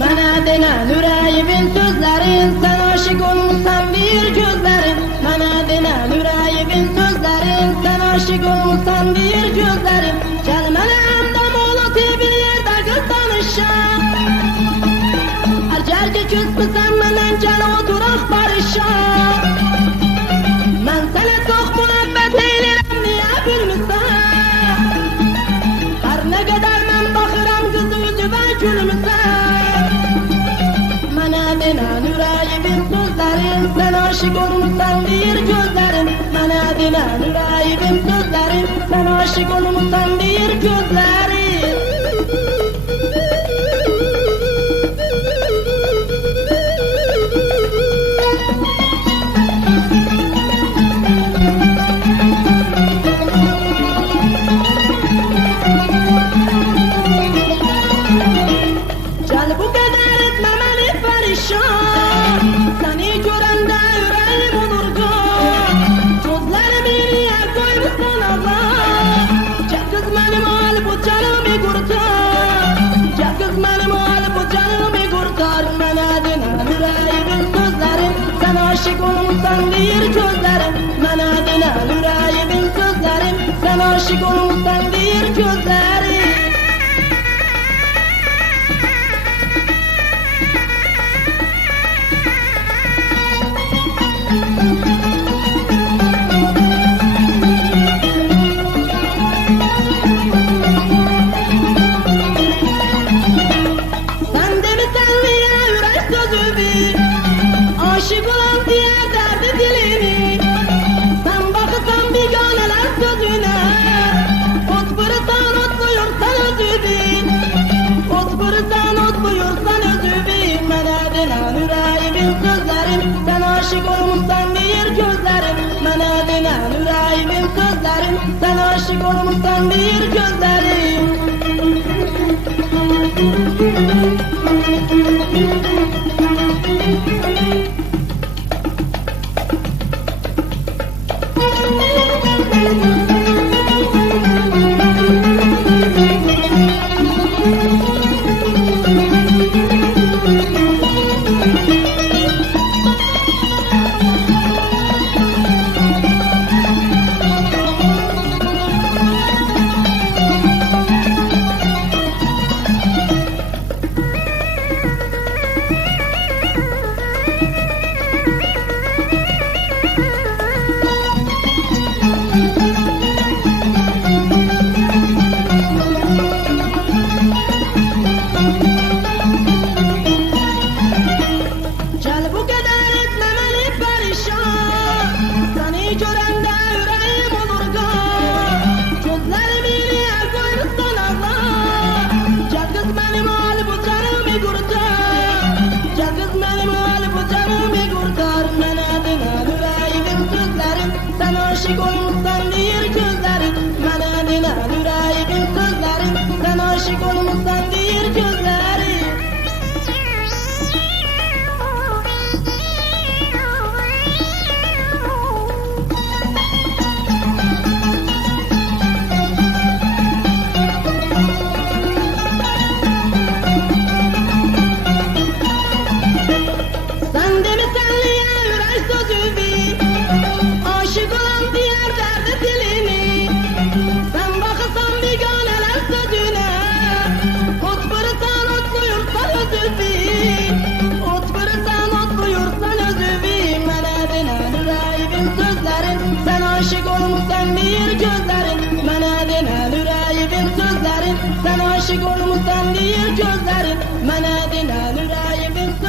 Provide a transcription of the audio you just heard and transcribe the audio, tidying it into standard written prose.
Bana denen yüreğimin sözlerin, sen aşık olmuşsan bir gözlerin. Bana denen yüreğimin sözlerin, sen aşık olmuşsan bir gözlerin. Gelmene endam olup bir yerde göz tanışa. Ercerce küsmüsen menen gel oturak barışa. Ben seni çok muhabbet eylerim niye bilmişsen. Her ne kadar ben bakıram kızı yüzüme gülümse. Bana denen yüreğimin sözlerin, sen aşık olmuşsan bir gözlerin. Bana denen yüreğimin sözlerin, sen aşık olmuşsan bir gözlerin. Gel bu kadar etme beni perişan, seni görende yüreğim olurgun. Gözlerimi niye koymuşsun Allah? Gel kız benim al bu canımı kurtar. Gel kız benim al bu canımı kurtar. Bana denen yüreğimin sözlerin, sen aşık olmuşsan bir gözlerin. Bana denen yüreğimin sözlerin, sen aşık olmuşsan bir gözlerin. Aşık olan diğer derdi dilimi, sen bakırsan bir ganeler sözüne. Ot bırısan ot buyursan özü bin, ot bırısan ot buyursan özü bin. Bana denen yüreğimin sözlerin, sen aşık olmuşsan bir gözlerin. Bana denen yüreğimin sözlerin, sen aşık olmuşsan bir gözlerin. Sen aşık olmuşsan bir gözlerin, bana denen yüreğimin sözlerin, sen aşık olmuşsan bir gözlerin. Sen de mi senliye yürek sözü bir, aşık olan diğer derdi dilini. Sen bakırsan bir ganeler sözüne, ot bırısan ot buyursan özü bir, ot bırısan ot buyursan özü bir. Bana denen yüreğimin sözlerin, sen aşık olmuşsan bir gözlerin, bana denen yüreğimin sözlerin, Sen aşık olmuşsan değil gözlerin. Mene dinen yüreğimin